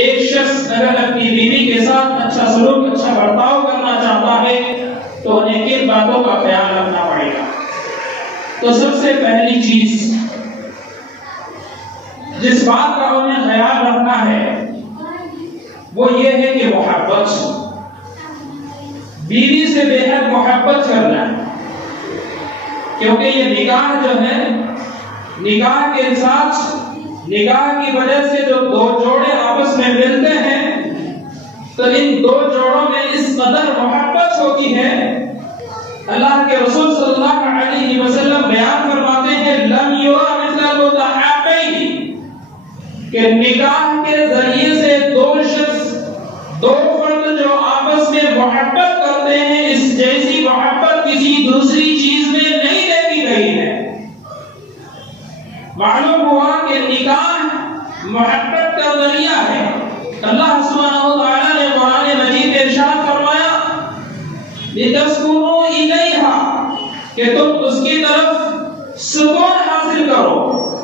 ایک شخص اگر اپنی بیوی کے ساتھ اچھا سلوک اچھا برتاؤ کرنا چاہتا ہے تو انہیں کن باتوں کا خیال رکھنا پڑے گا؟ تو سب سے پہلی چیز جس بات کا انہیں خیال رکھنا ہے وہ یہ ہے کہ محبت، بیوی سے بے حد محبت کرنا ہے، کیونکہ یہ نکاح جو ہے، نکاح کے ساتھ نکاح کی وجہ سے جو دو جوڑے آپس میں ملتے ہیں تو ان دو جوڑوں میں اس قدر محبت ہوتی ہے، اللہ کے رسول صلی اللہ علیہ وسلم بیان فرماتے ہیں لم یرا مثل المتحابین، کہ نکاح کے ذریعے سے دو شخص، دو فرد جو آپس میں محبت کرتے ہیں، اس جیسی محبت کسی دوسری چیز میں نہیں دیکھی گئی ہے۔ معلوم ہوا کہ نکاح محبت کا ذریعہ ہے۔ اللہ سبحانہ و تعالی نے قرآن مجید میں ارشاد فرمایا لِتَسْكُنُوا إِلَيْهَا، کہ تم اس کی طرف سکون حاصل کرو،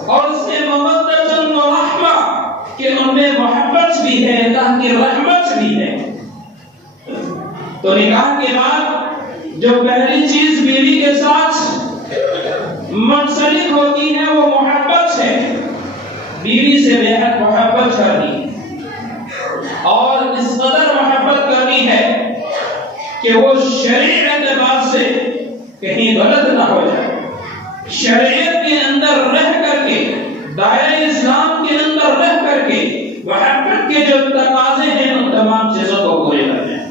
اور اس میں مودۃ و رحمہ، کہ ان میں محبت بھی ہے تاکہ رحمت بھی ہے۔ تو نکاح کے بعد جو پہلی چیز بیوی کے ساتھ منسلک ہوتی ہے وہ محبت ہے، بیوی سے بے حد محبت کرنی، اور اس قدر محبت کرنی ہے کہ وہ شرعی اعتبار سے کہیں غلط نہ ہو جائے، شریعت کے اندر رہ کر کے، دائرہ اسلام کے اندر رہ کر کے محبت کے جو تقاضے ہیں ان تمام چیزوں کو پورے کرنے ہیں۔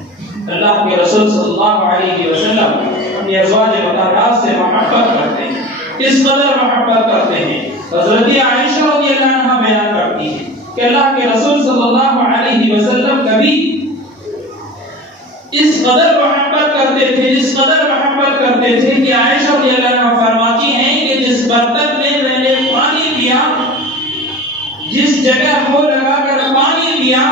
اللہ کے رسول صلی اللہ علیہ وسلم اپنی ازواج مطہرات سے محبت کرتے ہیں، اس قدر محبت کرتے ہیں۔ حضرت عائشہ رضی اللہ عنہا بیان کرتی ہے کہ اللہ کے رسول صلی اللہ علیہ وسلم کبھی اس قدر محبت کرتے تھے، اس قدر محبت کرتے تھے کہ عائشہ رضی اللہ عنہا فرماتی ہیں کہ جس برتن میں نے پانی پیا، جس جگہ منہ لگا کر پانی پیا،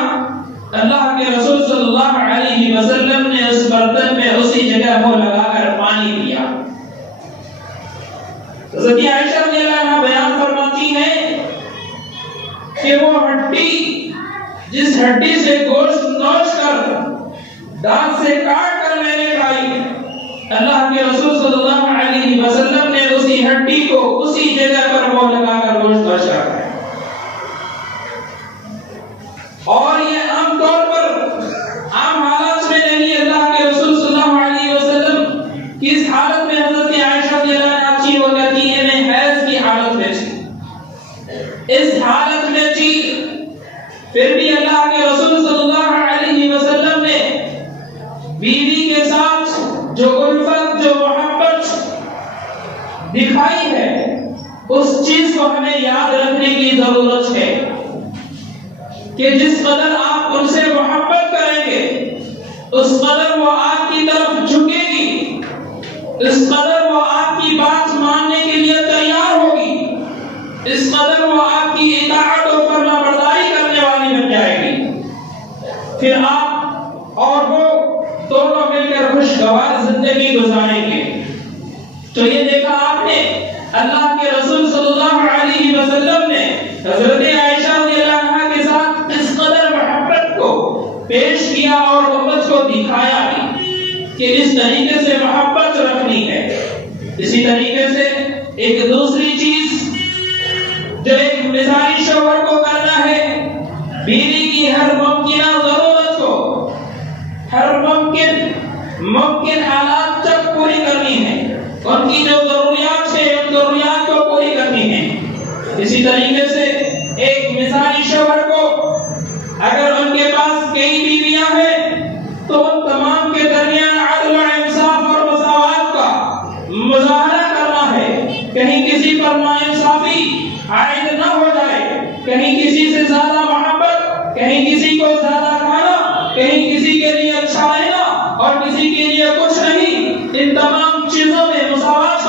اللہ کے رسول صلی اللہ علیہ وسلم نے اس برتن میں اسی جگہ منہ لگا کر پانی پیا۔ حضرت عائشہ رضی اللہ عنہا بیان فرماتی ہیں کہ وہ ہڈی، جس ہڈی سے گوشت نوچ کر دانت سے کاٹ کر میں نے کھائی، اللہ کے رسول صلی اللہ علیہ وسلم نے اسی ہڈی کو اسی جگہ پر منہ لگا کر گوشت بچا کھایا۔ اور یہ عام طور پر عام حالات میں نہیں، اللہ کے رسول صلی اللہ علیہ وسلم کس حالت میں حضرت عائشہ رضی اللہ عنہا اچھی ہو جاتی ہے؟ میں حیض کی حالت میں تھی، اس حالت میں تھی، پھر بھی اللہ کے رسول صلی اللہ علیہ وسلم نے بیوی کے ساتھ جو الفت، جو محبت دکھائی ہے، اس چیز کو ہمیں یاد رکھنے کی ضرورت ہے کہ جس قدر آپ ان سے محبت کریں گے اس قدر وہ آپ کی طرف جھکے گی، اس قدر وہ آپ کی بات ماننے کے لیے تیار ہوگی، اس قدر وہ آپ کی اطاعت و فرما برداری کرنے والی بن جائے گی، پھر آپ اور وہ دونوں مل کر خوشگوار زندگی گزاریں گے۔ تو یہ دیکھا آپ نے، اللہ کے رسول صلی اللہ علیہ وسلم نے حضرت عائشہ رضی اللہ عنہا کے ساتھ اس قدر محبت کو پیش کیا اور امت کو دکھایا بھی کہ اس طریقے سے محبت رکھنی ہے۔ اسی طریقے سے ایک دوسری چیز جو ایک مثالی شوہر کو کرنا ہے، بیوی کی ہر ممکنہ ضرورت کو ہر ممکن حالات تک پوری کرنی ہے، ان کی جو ضروریات ہے ان ضروریات کو پوری کرنی ہے۔ اسی طریقے سے ایک مثالی شوہر کو اگر ان کے پاس کئی بیویاں ہیں تو ان تمام کے درمیان عدل و انصاف اور مساوات کا مظاہرہ کرنا ہے، کہیں کسی پر ناانصافی عائد نہ ہو جائے، کہیں کسی سے زیادہ محبت، کہیں کسی کو زیادہ کھانا، کہیں کسی کے لیے اچھا رہنا اور کسی کے لیے کچھ نہیں، ان تمام چیزوں میں مساوات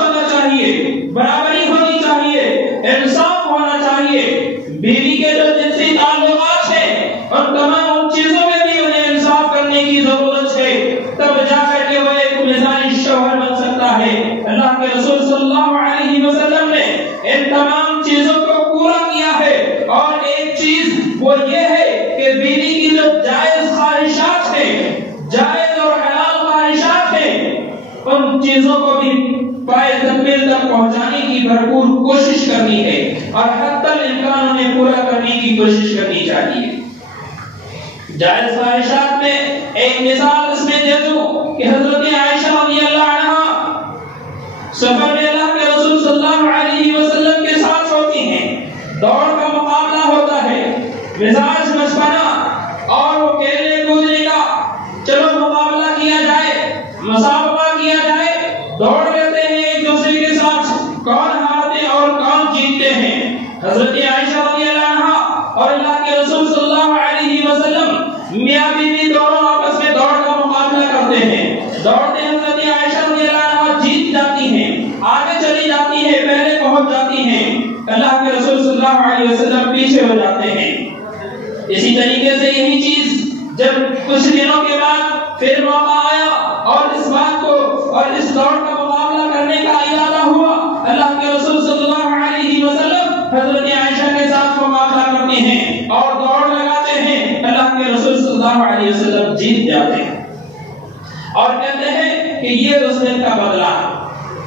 اور حتی الامکان انہیں پورا کرنے کی کوشش کرنی چاہیے۔ جائز خواہشات میں ایک مثال اس میں دے دوں کہ حضرت عائشہ رضی اللہ عنہا سفر میں اللہ کے رسول صلی اللہ علیہ وسلم کے ساتھ ہوتی ہیں، دوڑ کا مقابلہ ہوتا ہے، مزاج مشورہ اور وہ کھیلنے کودنے کا، چلو مقابلہ کیا جائے، مسابقہ کیا جائے، دوڑ لیتے ہیں ایک دوسرے کے ساتھ، کون ہارتے اور کون جیتتے ہیں۔ حضرت عائشہ رضی اللہ عنہا اور اللہ کے رسول صلی اللہ علیہ وسلم میاں بیوی دونوں آپس میں دوڑ کا مقابلہ کرتے ہیں، دوڑتے حضرت عائشہ رضی اللہ عنہا جیت جاتی ہیں، آگے چلی جاتی ہیں، پہلے پہنچ جاتی ہیں، اللہ کے رسول صلی اللہ علیہ وسلم پیچھے ہو جاتے ہیں۔ اسی طریقے سے یہی چیز جب کچھ دنوں کے بعد پھر موقع آیا اور اس بات کو اور اس دوڑ کا مقابلہ کرنے کا ارادہ ہوا، اللہ کے رسول صلی اللہ علیہ وسلم حضرت عائشہ کے ساتھ مقابلہ کرتے ہیں اور دوڑ لگاتے ہیں، اللہ کے رسول صلی اللہ علیہ وسلم جیت جاتے ہیں اور کہتے ہیں کہ یہ اس دن کا بدلہ ہے۔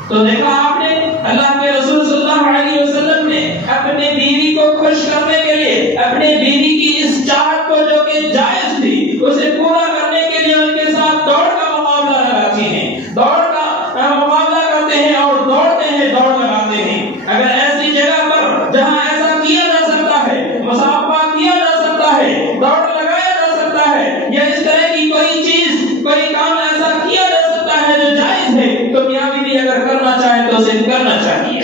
تو دیکھا آپ نے اللہ کے رسول صلی اللہ علیہ وسلم نے اپنے بیوی کو خوش کرنے کے لیے اپنے بیوی کی اس چاہت کو جو کہ جائز تھی اسے پورا کرنے کے لیے ان کے ساتھ دوڑ کا مقابلہ لگاتی ہیں، دوڑ کا مقابلہ کرتے ہیں اور دوڑتے ہیں، دوڑ لگاتے ہیں۔ اگر ایسی جگہ پر جہاں ایسا کیا جا سکتا ہے، مسابقہ کیا جا سکتا ہے، دوڑ لگایا جا سکتا ہے، یا اس طرح کی کوئی چیز کوئی کام ایسا کیا جا سکتا ہے جو جائز ہے، تو میاں بیوی اگر کرنا چاہے تو اسے کرنا چاہیے۔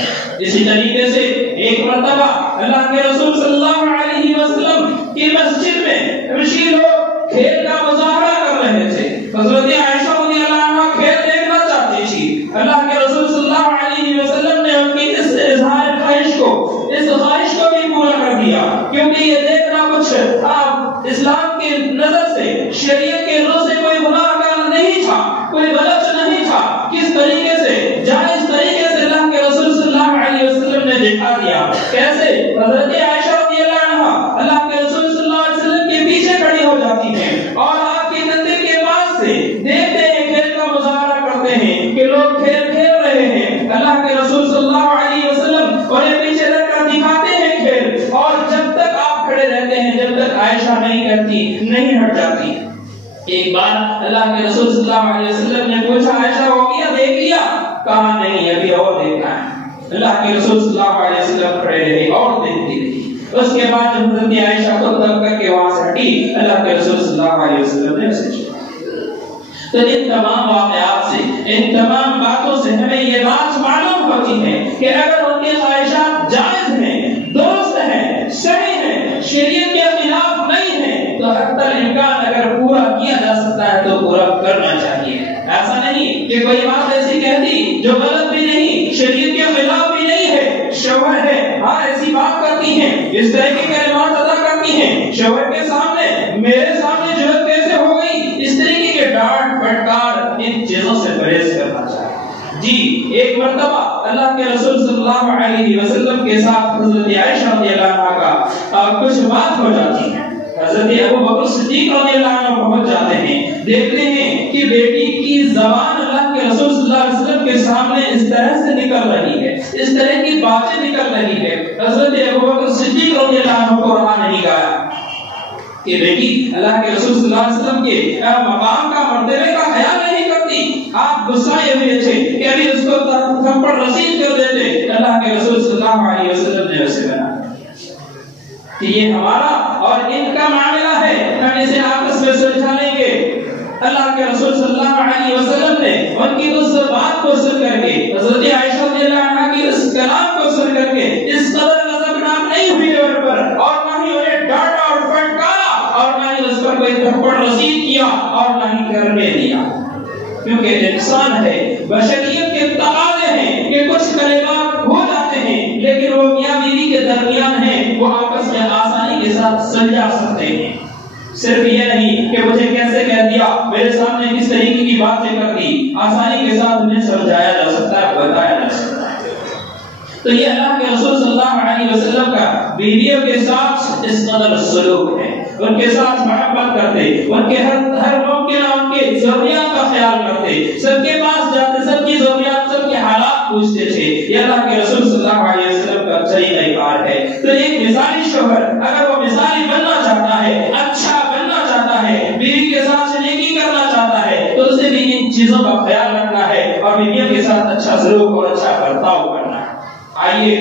اسی طریقے سے ایک مرتبہ اللہ کے رسول صلی اللہ علیہ وسلم کی مسجد میں مشی لوگ کھیل کا مظاہرہ کر رہے تھے، حضرت عائشہ رضی اللہ عنہا کھیل دیکھنا چاہتی تھی، اللہ کے رسول صلی اللہ علیہ وسلم نے ان کی اس اظہار خواہش کو بھی پورا کر دیا، کیونکہ یہ دیکھنا کچھ اسلام کی نظر سے شریعت کے روح سے کوئی گناہ کا نہیں تھا، کوئی غلط نہیں تھا، کس طریقے سے جائز طریقے سے اللہ کے رسول صلی اللہ علیہ وسلم نے دکھا دیا۔ کیسے حضرت عائشہ رضی اللہ عنہا اللہ کے رسول صلی اللہ علیہ وسلم کے پیچھے کھڑی ہو جاتی ہیں اور آپ کے مندر کے پاس سے دیکھتے ہیں، کھیل کا مظاہرہ کرتے ہیں کہ لوگ کھیل کھیل رہے ہیں، اللہ کے رسول صلی اللہ علیہ وسلم انہیں پیچھے رکھ کر دکھاتے ہیں کھیل، اور جب تک آپ کھڑے رہتے ہیں جب تک عائشہ نہیں کہتی، نہیں ہٹ جاتی۔ ایک بار اللہ کے رسول صلی اللہ علیہ وسلم نے پوچھا عائشہ ہو گیا، دیکھ لیا؟ کہا نہیں، ابھی اور دیکھنا ہے۔ اللہ کے رسول صلی اللہ علیہ وسلم کھڑے رہے اور دیکھتی رہی۔ اس کے بعد جب حضرت عائشہ کو دب کر کے وہاں سے ہٹی، اللہ کے رسول صلی اللہ علیہ وسلم نے اسے چھوڑا۔ تو ان تمام واقعات سے، ان تمام باتوں سے ہمیں یہ بات معلوم ہوتی ہے کہ اگر ان کی خواہشات جائز ہیں، درست ہیں، صحیح ہیں، شریعت کے خلاف نہیں ہیں، تو حتی الامکان اگر پورا کیا جا سکتا ہے تو پورا کرنا چاہیے۔ ایسا نہیں کہ کوئی بات ایسی کہہ دی جو غلط بھی نہیں، شریعت کے خلاف بھی نہیں ہے، شوہر ہے، ہاں ایسی بات کرتی ہیں، اس طرح کے کلمات ادا کرتی ہیں، شوہر کے سامنے، میرے سامنے جرأت کیسے ہو گئی، اس طریقے کے ڈانٹ پھٹکار، ان چیزوں سے پرہیز کرنا چاہیے۔ جی ایک مرتبہ اللہ کے رسول صلی اللہ علیہ وسلم کے ساتھ حضرت عائشہ رضی اللہ عنہا کا کچھ بات ہو جاتی ہے، حضرت ابو بکر صدیق رضی اللہ عنہ پہنچ جاتے ہیں، دیکھتے ہیں کہ بیٹی کی زبان اللہ کے رسول صلی اللہ علیہ وسلم کے سامنے اس طرح سے نکل رہی ہے، اس طرح کی باتیں نکل رہی ہے، حضرت ابو بکر صدیق رضی اللہ عنہ کو رہا نہیں گیا کہ بیٹی اللہ کے رسول صلی اللہ علیہ وسلم کے مقام کا، مرتبے کا خیال نہیں کرتی، آپ غصے ہوئے تھے کہ ابھی اس کو تھپڑ رسید کر دیتے، اللہ کے رسول صلی اللہ علیہ وسلم نے اسے بنا کہ یہ ہمارا اور ان کا معاملہ ہے، ہم اسے آپس میں سلجھا لیں گے۔ اللہ کے رسول صلی اللہ علیہ وسلم نے ان کی اس بات کو سن کر کے، حضرت عائشہ رضی اللہ عنہا کی اس کلام کو سن کر کے اس قدر غضبناک نہیں ہوئی ان پر، اور نہ ہی انہیں ڈانٹا اور پھٹکارا، اور نہ ہی اس پر کوئی تھپڑ رسید کیا، اور نہ ہی کرنے دیا، کیونکہ انسان ہے، بشریت کے تقاضے ہیں کہ کچھ کلمات ہو جاتے ہیں لیکن وہ میاں بیوی کے درمیان ہیں، وہ آپس میں آسانی کے ساتھ سلجھا سکتے ہیں۔ صرف یہ نہیں کہ مجھے کیسے کہہ دیا، میرے سامنے کس طریقے کی باتیں کر دی، آسانی کے ساتھ انہیں سمجھایا جا سکتا ہے، بتایا جا سکتا ہے۔ تو یہ اللہ کے رسول صلی اللہ علیہ وسلم کا بیویوں کے ساتھ اس قدر سلوک ہے، ان کے ساتھ محبت کرتے، ان کے ہر ممکن ان کے ضروریات کا خیال کرتے، سب کے پاس جاتے، سب کی ضروریات، سب کے حالات پوچھتے تھے۔ یہ اللہ کے رسول صلی اللہ علیہ وسلم کا طریقہ کار ہے. تو ایک مثالی شوہر اگر وہ مثالی بننا چاہتا ہے، اچھا بننا چاہتا ہے، بیوی کے ساتھ نیکی کرنا چاہتا ہے، تو اسے بھی ان چیزوں کا خیال رکھنا ہے اور بیویوں کے ساتھ اچھا سلوک اور اچھا برتاؤ کرنا ہے. آئیے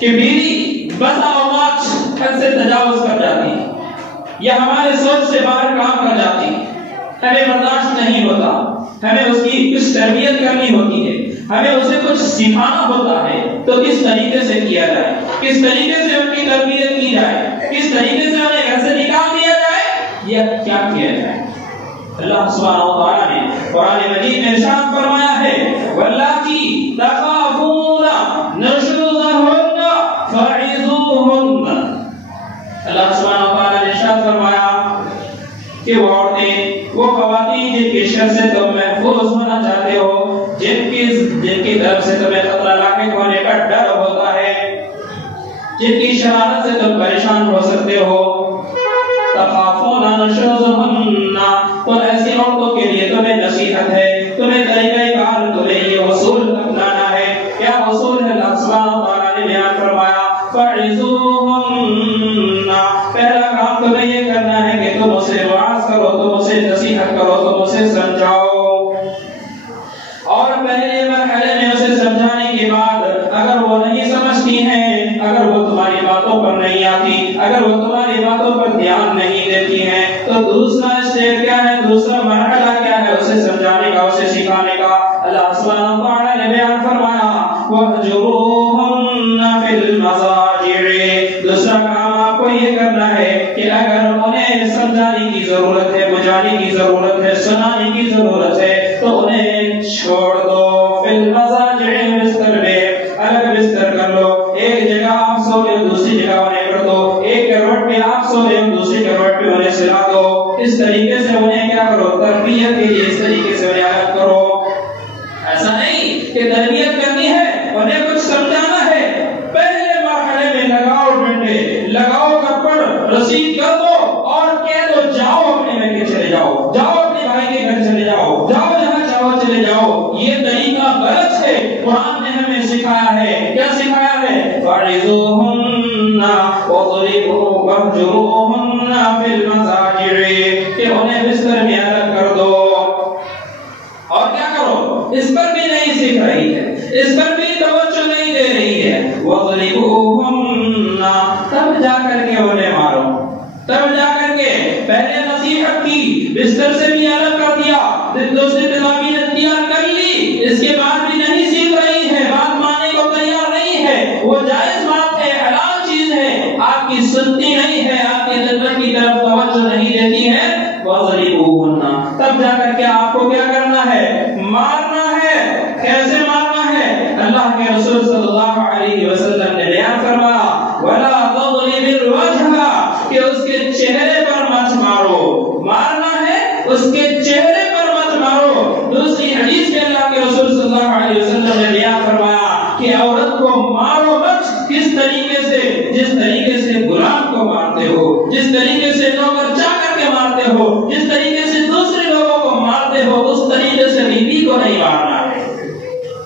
کہ بیوی بسا اوقات حد سے تجاوز کر جاتی ہے یا ہمارے سوچ سے باہر کام کر جاتی ہے، ہمیں برداشت نہیں ہوتا، ہمیں اس کی کچھ تربیت کرنی ہوتی ہے، ہمیں اسے کچھ سکھانا ہوتا ہے، تو کس طریقے سے کیا جائے، کس طریقے سے ان کی تربیت کی جائے، کس طریقے سے انہیں گھر سے نکال دیا جائے یا کیا کیا جائے. اللہ سبحانہ و تعالی نے قرآن مجید میں ارشاد فرمایا ہے واللاتی تخافون نشوزہن فعظوہن. اللہ سبحانہ و تعالی نے ارشاد فرمایا کہ وہ عورتیں، وہ خواتین جن کے شر سے تم محفوظ ہونا چاہتے ہو، جن کی طرف سے تمہیں خطرہ لاحق ہونے کا ڈر ہوتا ہے، جن کی شرارت سے تم پریشان ہو سکتے ہو، تخافون نشوزہن، تو ایسی عورتوں کے لیے تمہیں نصیحت ہے، تمہیں طریقہ کار، تمہیں یہ اصول اپنانا ہے. کیا اصول ہے؟ اللہ سبحانہ و تعالی نے بیان فرمایا فعظوہن، پہلا کام تمہیں یہ کرنا ہے کہ تم اسے وعظ کرو، تم اسے نصیحت کرو، تم اسے سمجھاؤ. اور پہلے مرحلے میں اسے سمجھانے کے بعد اگر وہ نہیں سمجھتی ہیں، اگر وہ تمہاری باتوں پر نہیں آتی، اگر وہ تمہاری باتوں پر دھیان نہیں دیتی ہیں، تو دوسرا اسٹیپ کیا ہے، دوسرا مرحلہ کیا ہے؟ اسے سمجھانے کا، اسے سکھانے کا. اللہ سبحانہ و تعالی نے بیان فرمایا وَاهْجُرُوهُنَّ فِي الْمَضَاجِعِ. دوسرا کام آپ کو یہ کرنا ہے کہ اگر انہیں سمجھانے کی ضرورت ہے، بجھانے کی ضرورت ہے، سنانے کی ضرورت ہے، تو انہیں چھوڑ دو. فی المضاجع، بستر میں الگ بستر کر لو، ایک جگہ آپ سو رہے ہو دوسری جگہ انہیں کر دو، ایک کروٹ پہ آپ سو رہے ہو دوسری کروٹ پہ انہیں سلا دو. اس طریقے سے انہیں کیا کرو، تربیت کے لیے اس طریقے سے انہیں الگ کرو. ایسا نہیں کہ تربیت کرنی ہے، انہیں کچھ سمجھانا ہے، پہلے مرحلے میں لگاؤ ڈنڈے، لگاؤ کپڑ، رسید کر دو اور کہہ دو جاؤ اپنے گھر کے چلے جاؤ، جاؤ اپنے بھائی کے گھر چلے جاؤ، جاؤ جہاں چاہو چلے جاؤ. یہ طریقہ غلط ہے. قرآن نے ہمیں سکھایا ہے، کیا سکھایا ہے؟ فَعِظُوهُنَّ وَاضْرِبُوهُنَّ وَاهْجُرُوهُنَّ فِي الْمَضَاجِعِ، کہ انہیں بستر میں الگ کر دو. اور کیا کرو، اس پر بھی نہیں سیکھ رہی ہے، اس پر بھی توجہ نہیں دے رہی ہے. وَاضْرِبُوهُنَّ، تب جا کر کے انہیں مارو، تب جا کر کے پہلے نصیحت کی، بستر سے بھی الگ کر دیا، دوسری تدابیر اختیار کر لی، اس کے بعد بھی نہیں سیکھ رہی ہے، بات ماننے کو تیار نہیں ہے، وہ جائز بات ہے، حلال چیز ہے، آپ کی سنتی نہیں ہے، آپ کی خدمت کی طرف توجہ نہیں دیتی ہے. وَاضْرِبُوهُنَّ، تب جا کر کے آپ کو کیا کرنا ہے؟ مارنا ہے. کیسے مارنا ہے؟ اللہ کے رسول صلی اللہ علیہ وسلم نے بیان فرمایا وَلَا تَضْرِبِ الْوَجْهَ، کہ اس کے چہرے پر مت مارو. مارنا ہے اس کے چہرے پر مت مارو. دوسری حدیث میں اللہ کے رسول صلی اللہ علیہ وسلم نے بیان فرمایا کہ عورت کو مارو مت. کس طریقے سے؟ جس طریقے سے غلام کو مارتے ہو، جس طریقے سے نوکر چاکر کے مارتے ہو، جس طریقے سے دوسرے لوگوں کو مارتے ہو، اس طریقے سے بیوی کو نہیں مارنا ہے.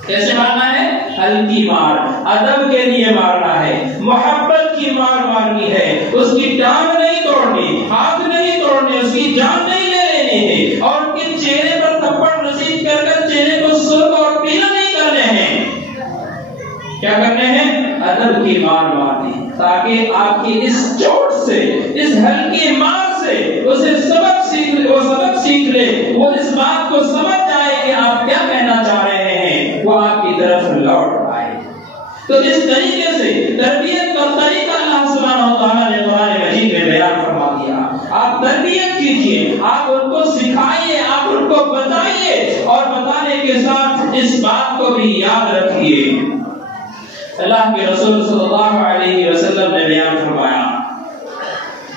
کیسے مارنا ہے؟ ہلکی مار، ادب کے لیے مارنا ہے، محبت کی مار مارنی ہے. اس کی ٹانگ نہیں توڑنی، ہاتھ نہیں توڑنے، اس کی جان نہیں لے لینی ہے، اور ان کے چہرے پر تھپڑ رسید کر کر چہرے کو سرخ اور پیلا نہیں کرنے ہیں. کیا کرنے ہیں؟ ادب کی مار مارنی، تاکہ آپ کی اس چوٹ سے، اس ہلکی مار سے اسے سبق سیکھ لے، وہ سبق سیکھ لے، وہ اس بات کو سمجھ جائے کہ آپ کیا کہنا چاہ رہے ہیں، وہ آپ کی طرف لوٹ آئے. تو اس طریقے سے تربیت کا طریقہ اللہ سبحانہ و تعالیٰ نے قرآن مجید میں بیان فرما دیا. آپ تربیت کیجئے، آپ ان کو سکھائیے، آپ ان کو بتائیے، اور بتانے کے ساتھ اس بات کو بھی یاد رکھیے. اللہ کے رسول صلی اللہ علیہ وسلم نے بیان فرمایا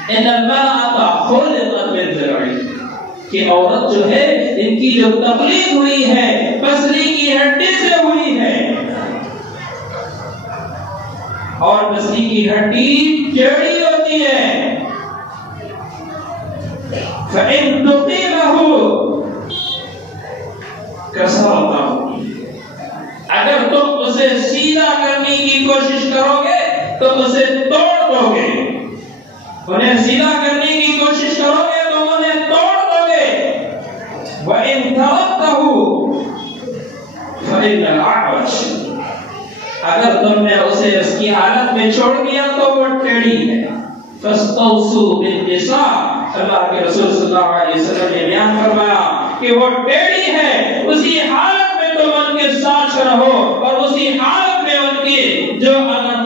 ان المرأة خلقت من ضلع، کہ عورت جو ہے ان کی جو تخلیق ہوئی ہے پسلی کی ہڈی سے ہوئی ہے، اور پسلی کی ہڈی ٹیڑھی ہوتی ہے. فإن تقيمه كسرته، اگر تم اسے اسے سیدھا کرنے کی کوشش کرو گے تو اسے توڑ دو گے، انہیں سیدھا کرنے کی کوشش کرو گے تو انہیں توڑ دو گے۔ وَإِن تَرَكْتَهُ فَإِنَّ الْأَعْوَجَ، اگر تم نے اسے اس کی حالت میں چھوڑ دیا تو وہ ٹیڑھی ہے۔ فَاسْتَوْصُوا بِالنِّسَاءِ، اللہ کے رسول صلی اللہ علیہ وسلم نے بیان فرمایا کہ وہ ٹیڑھی ہے، اسی حالت میں تم ان کے ساتھ رہو اور اسی حالت میں ان کے جو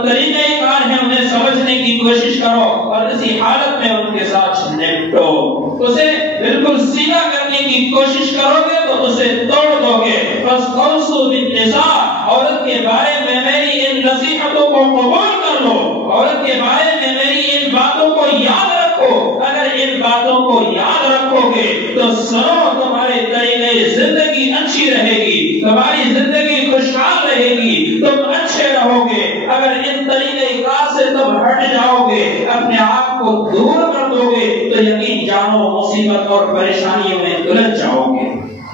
طریقہ کار ہیں انہیں سمجھنے کی کوشش کرو اور اسی حالت میں ان کے ساتھ نپٹو۔ اسے بالکل سیدھا کرنے کی کوشش کرو گے تو اسے توڑ دو گے۔ فَاسْتَوْصُوا بِالنِّسَاءِ، عورت کے بارے میں میری ان نصیحتوں کو قبول کر لو، عورت کے بارے میں میری ان باتوں کو یاد رکھو۔ اگر ان باتوں کو یاد رکھو گے تو سنو، تمہاری طریقے زندگی اچھی رہے گی، تمہاری زندگی خوشحال رہے گی، تم اچھے رہو گے۔ اگر ان طریقے کار سے تم ہٹ جاؤ گے، اپنے آپ کو دور کر دو گے تو یقین جانو مصیبت اور پریشانیوں میں الجھ جاؤ گے،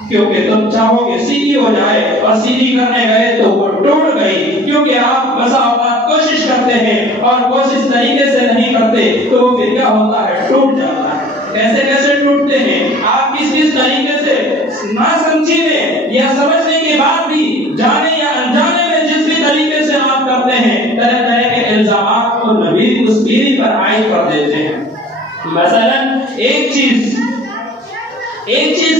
کیونکہ تم چاہو گے سیدھی ہو جائے اور سیدھی کرنے گئے تو وہ ٹوٹ گئی، کیونکہ آپ بسا اوقات کوشش کرتے ہیں اور کوشش طریقے سے نہیں کرتے تو وہ پھر کیا ہوتا ہے، ٹوٹ جاتا ہے۔ کیسے کیسے ٹوٹتے ہیں، آپ کس طریقے سے نہ سمجھیے یا سمجھنے کے بعد بھی جانے یا انجانے میں جس بھی طریقے سے آپ کرتے ہیں، طرح طرح کے الزامات کو نبی اس بیوی پر عائد کر دیتے ہیں۔ مثلا ایک چیز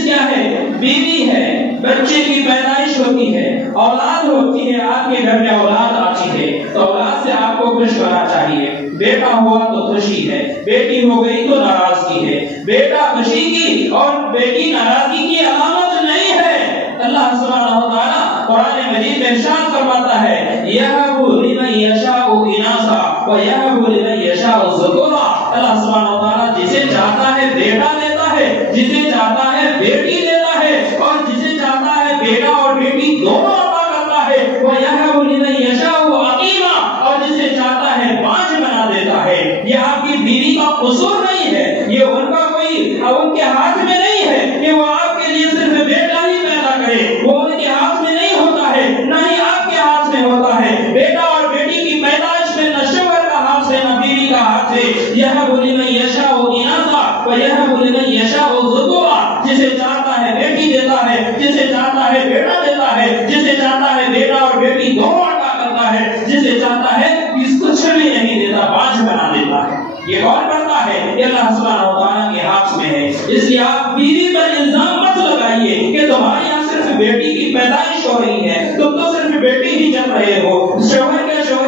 کیا ہے، بیوی ہے، بچے کی پیدائش ہوتی ہے، اولاد ہوتی ہے، آپ کے گھر میں اولاد آتی ہے تو اولاد سے آپ کو خوش ہونا چاہیے۔ بیٹا ہوا تو خوشی ہے، بیٹی ہو گئی تو ناراضگی ہے۔ بیٹا خوشی کی اور بیٹی ناراضگی کی علامت نہیں ہے۔ اللہ سبحانہ و تعالیٰ قرآن مجید میں ارشاد فرماتا ہے یَهَبُ لِمَن يَشَاءُ إِنَاثًا وَيَهَبُ لِمَن يَشَاءُ ذُكُورًا، اللہ سبحانہ و تعالیٰ جسے چاہتا ہے بیٹا دیتا ہے، جسے چاہتا ہے بیٹی دیتا ہے، اور جسے چاہتا ہے بیٹا اور بیٹی دونوں عطا کرتا ہے۔ وَيَهَبُ لِمَن يَشَاءُ عَقِيمًا، اور جسے چاہتا ہے پانچ بنا دیتا ہے۔ یہ آپ کی بیوی کا قصور نہیں ہے، یہ ان کا کوئی ان کے ہاتھ میں نہیں ہے کہ وہ آپ کے لیے صرف بیٹا ہی پیدا کرے، وہ ان کے ہاتھ میں نہیں ہوتا ہے، نہ ہی آپ کے ہاتھ میں ہوتا ہے۔ بیٹا اور بیٹی کی پیدائش میں نہ شوہر کا ہاتھ ہے نہ بیوی کا ہاتھ ہے۔ یَهَبُ لِمَن يَشَاءُ إِنَاثًا وَيَهَبُ لِمَن يَشَاءُ ذُكُورًا، جسے چاہتا ہے بیٹی دیتا ہے، جسے چاہتا ہے بیٹا دیتا ہے، جسے چاہتا ہے بیٹا اور بیٹی دونوں عطا کرتا ہے، جسے چاہتا ہے کچھ بھی نہیں دیتا، پانچ بنا دیتا ہے۔ یہ کون کرتا ہے؟ یہ اللہ سبحانہ و تعالیٰ کے ہاتھ میں ہے۔ اس لیے آپ بیوی پر الزام مت لگائیے کہ تمہارے یہاں صرف بیٹی کی پیدائش ہو رہی ہے، تم تو صرف بیٹی ہی جن رہے ہو۔ شوہر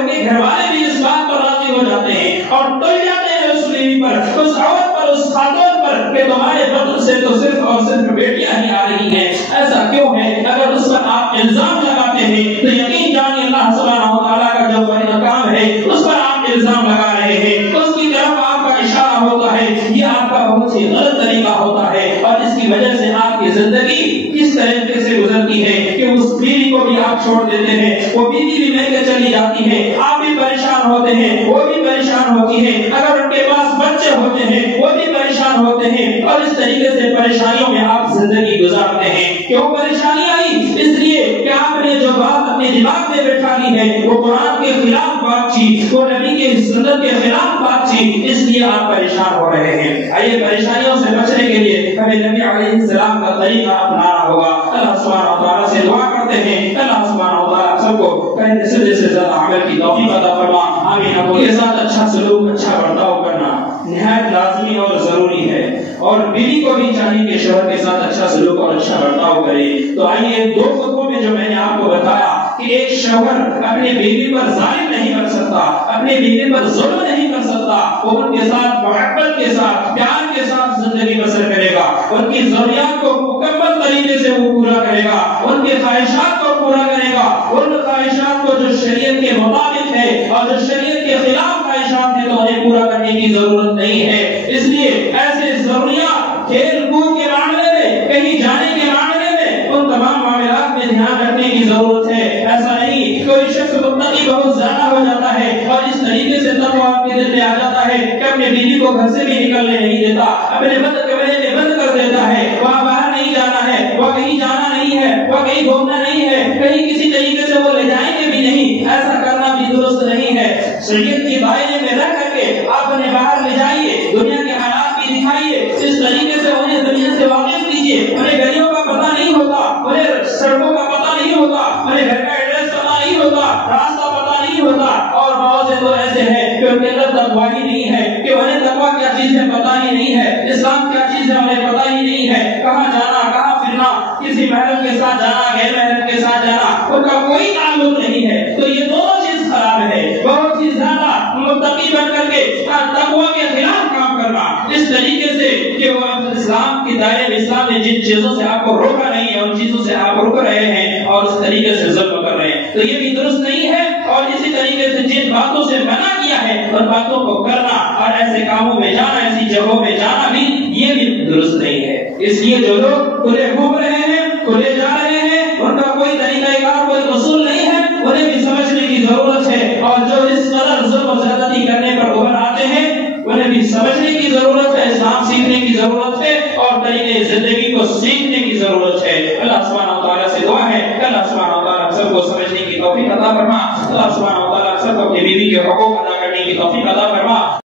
کے گھر والے بھی اس بات پر راضی ہو جاتے ہیں اور تل جاتے ہیں اس بیوی پر، اس عورت پر، اس خاتون پر کہ تمہارے بدن سے تو صرف اور صرف بیٹیاں ہی آ رہی ہیں۔ ایسا کیوں ہے؟ اگر اس پر آپ الزام لگاتے ہیں تو یقین جانیے اللہ سبحانہ و تعالیٰ کا جو کام ہے اس پر آپ الزام لگا رہے ہیں، اس کی طرف آپ کا اشارہ ہوتا ہے، یہ آپ کا بہت ہی غلط طریقہ ہوتا ہے اور اس کی وجہ سے آپ کی زندگی کس طریقے سے گزرتی ہے کہ اس بیوی کو بھی آپ چھوڑ دیتے ہیں، وہ بیوی بھی مل کے چلی جاتی ہے، آپ بھی پریشان ہوتے ہیں، وہ بھی پریشان ہوتی ہے، اگر ان کے پاس بچے ہوتے ہیں وہ بھی پریشان ہوتے ہیں، اور اس طریقے سے پریشانیوں میں آپ زندگی گزارتے ہیں۔ کیوں پریشانی آئی؟ اس لیے کہ آپ نے جو بات اپنے دماغ میں بٹھا لی ہے وہ قرآن کے خلاف بات تھی، وہ نبی کے سنت کے خلاف بات تھی، اس لیے آپ پریشان ہو رہے ہیں۔ آئیے پریشانیوں سے بچنے کے لیے ہمیں نبی علیہ السلام کا طریقہ اپنانا ہوگا۔ اللہ سبحانہ و تعالیٰ سے دعا کرتے ہیں اللہ سبحانہ و تعالیٰ سب کو کہنے سے زیادہ عمل کی توفیق عطا فرما، آمین۔ ابو کے ساتھ اچھا سلوک، اچھا برتاؤ کرنا نہایت لازمی اور ضروری ہے، اور بیوی کو بھی چاہیے کہ شوہر کے ساتھ اچھا سلوک اور اچھا برتاؤ کرے۔ تو آئیے دو خطبوں میں جو میں نے آپ کو بتایا کہ ایک شوہر اپنے بیوی پر ظالم نہیں کر سکتا، اپنے بیوی پر ظلم نہیں کر سکتا، وہ ان کے ساتھ محبت کے ساتھ پیار کے ساتھ زندگی بسر کرے گا، ان کی ضروریات کو مکمل طریقے سے وہ پورا کرے گا، ان کے خواہشات کو پورا کرے گا، ان خواہشات کو جو شریعت کے مطابق ہے اور جو شریعت کے خلاف خواہشات ہیں تو انہیں پورا کرنے کی ضرورت نہیں ہے۔ اس لیے ایسے ضروریات کھیل کود کے معاملے میں، کہیں جانے کے معاملے میں، ان تمام معاملات میں دھیان رکھنے کی ضرورت ہے۔ ایسا نہیں کوئی شخص متقی بہت زیادہ ہو جاتا ہے اور اس طریقے سے تب وہ آپ کے دل میں آ جاتا ہے کہ اپنے بیوی کو گھر سے بھی نکلنے نہیں دیتا، اپنے بند کمرے میں بند کر دیتا ہے، وہاں باہر نہیں جانا ہے، وہاں کہیں جانا نہیں ہے، وہاں کہیں گھومنا نہیں ہے، کہیں کسی طریقے سے وہ لے جائیں گے بھی نہیں شریعت کے دائرے میں رہ کر کے آپ انہیں باہر لے جائیے، دنیا کے حالات بھی دکھائیے، اس طریقے سے انہیں دنیا سے واقف کیجیے۔ انہیں گلیوں کا پتہ نہیں ہوتا، انہیں سڑکوں کا پتہ نہیں ہوتا، انہیں گھر کا ایڈریس پتہ نہیں ہوتا، راستہ پتہ نہیں ہوتا، اور بہت سے تو ایسے ہیں کہ ان کے اندر تقویٰ ہی نہیں ہے، کہ انہیں تقویٰ کیا چیز ہے پتہ ہی نہیں ہے، اسلام کیا چیز ہے انہیں پتہ ہی نہیں ہے، کہاں جانا کہاں پھرنا، کسی محرم کے ساتھ جانا غیر محرم کے ساتھ جانا ان کا کوئی تعلق نہیں ہے۔ تو یہ دونوں چیز خراب ہے، بہت ہی زیادہ متقی بن کر کے تقویٰ کے خلاف کام کرنا، اس طریقے سے کہ وہ اسلام کے دائرے میں اسلام نے جن چیزوں سے آپ کو روکا نہیں ہے ان چیزوں سے آپ رک رہے ہیں اور اس طریقے سے ظلم کر رہے ہیں، تو یہ بھی درست نہیں ہے۔ اور اسی طریقے سے جن باتوں سے منع کیا ہے ان باتوں کو کرنا اور ایسے کاموں میں جانا، ایسی جگہوں میں جانا بھی یہ بھی درست نہیں ہے۔ اس لیے جو لوگ کھلے گھوم رہے ہیں، کھلے جا رہے ہیں، ان کا کوئی طریقہ کار کوئی اصول نہیں ہے، انہیں بھی سمجھنے کی ضرورت ہے، اور جو اس قدر ظلم و زیادتی کرنے پر ابھر آتے ہیں انہیں بھی سمجھنے کی ضرورت ہے، اسلام سیکھنے کی ضرورت ہے اور طریقے زندگی کو سیکھنے کی ضرورت ہے۔ اللہ سبحانہ و تعالیٰ سے دعا ہے کہ اللہ سبحانہ و تعالیٰ سب کو سمجھنے کی توفیق عطا فرما، اللہ سبحانہ و تعالیٰ سب کو اپنی بیوی کے حقوق ادا کرنے کی توفیق عطا فرما۔